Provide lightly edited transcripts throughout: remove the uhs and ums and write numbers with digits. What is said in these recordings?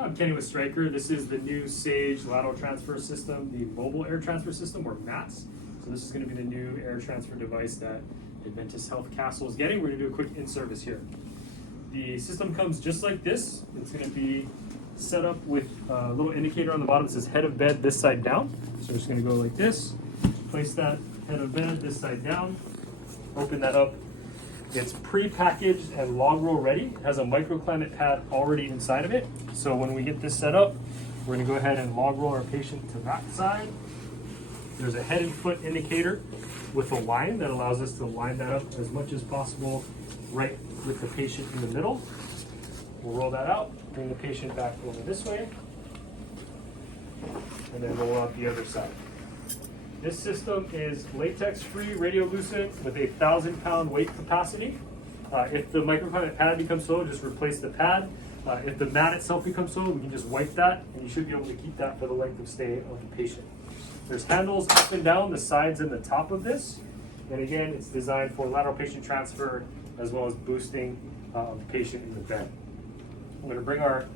I'm Kenny with Stryker. This is the new Sage lateral transfer system, the mobile air transfer system, or MATS. So this is going to be the new air transfer device that Adventist Health Castle is getting. We're going to do a quick in-service here. The system comes just like this. It's going to be set up with a little indicator on the bottom that says head of bed this side down. So we're just going to go like this, place that head of bed this side down, open that up. It's pre-packaged and log roll ready. It has a microclimate pad already inside of it. So when we get this set up, we're going to go ahead and log roll our patient to that side. There's a head and foot indicator with a line that allows us to line that up as much as possible right with the patient in the middle. We'll roll that out, bring the patient back over this way, and then roll out the other side. This system is latex-free, radiolucent with a 1,000-pound weight capacity. If the microclimate pad becomes slow, just replace the pad. If the mat itself becomes slow, we can just wipe that, and you should be able to keep that for the length of stay of the patient. There's handles up and down the sides and the top of this. And again, it's designed for lateral patient transfer as well as boosting the patient in the bed. I'm going to bring our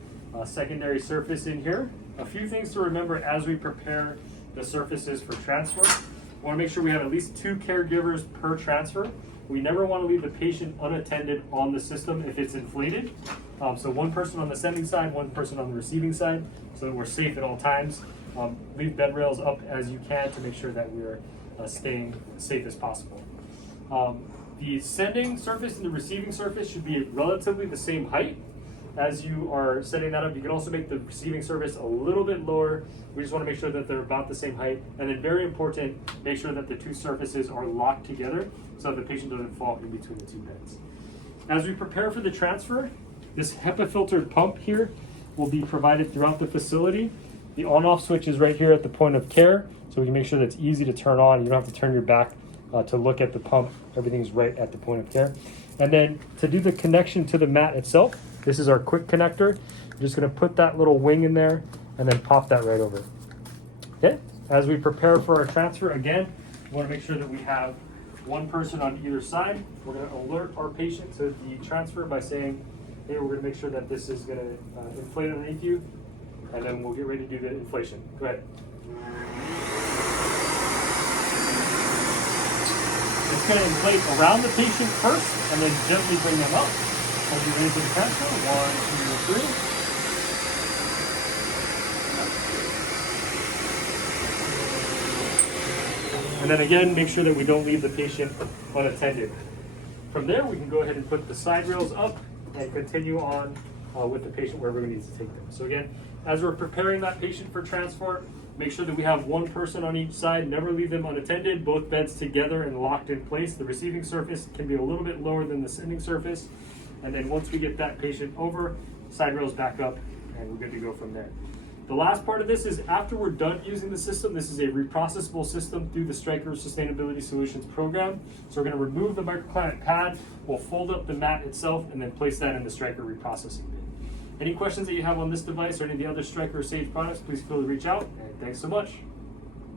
secondary surface in here. A few things to remember as we prepare the surfaces for transfer. We want to make sure we have at least 2 caregivers per transfer. We never want to leave the patient unattended on the system if it's inflated. So one person on the sending side, one person on the receiving side, so that we're safe at all times. Leave bed rails up as you can to make sure that we're staying safe as possible. The sending surface and the receiving surface should be relatively the same height. As you are setting that up, you can also make the receiving surface a little bit lower. We just want to make sure that they're about the same height. And then very important, make sure that the 2 surfaces are locked together so that the patient doesn't fall in between the 2 beds. As we prepare for the transfer, this HEPA filtered pump here will be provided throughout the facility. The on-off switch is right here at the point of care, so we can make sure that it's easy to turn on. You don't have to turn your back to look at the pump. Everything's right at the point of care. And then to do the connection to the mat itself, this is our quick connector. We're just going to put that little wing in there and then pop that right over. Okay. As we prepare for our transfer, again, we want to make sure that we have one person on either side. We're going to alert our patient to the transfer by saying, hey, we're going to make sure that this is going to inflate underneath you, and then we'll get ready to do the inflation. Go ahead. It's going to inflate around the patient first and then gently bring them up. We'll be ready for the transfer. 1, 2, 3. And then again, make sure that we don't leave the patient unattended. From there, we can go ahead and put the side rails up and continue on with the patient wherever we need to take them. So again, as we're preparing that patient for transport, make sure that we have one person on each side. Never leave them unattended. Both beds together and locked in place. The receiving surface can be a little bit lower than the sending surface. And then once we get that patient over, side rails back up, and we're good to go from there. The last part of this is after we're done using the system, this is a reprocessable system through the Stryker Sustainability Solutions program. So we're going to remove the microclimate pad, we'll fold up the mat itself, and then place that in the Stryker reprocessing bin. Any questions that you have on this device or any of the other Stryker or Sage products, please feel free to reach out, and thanks so much.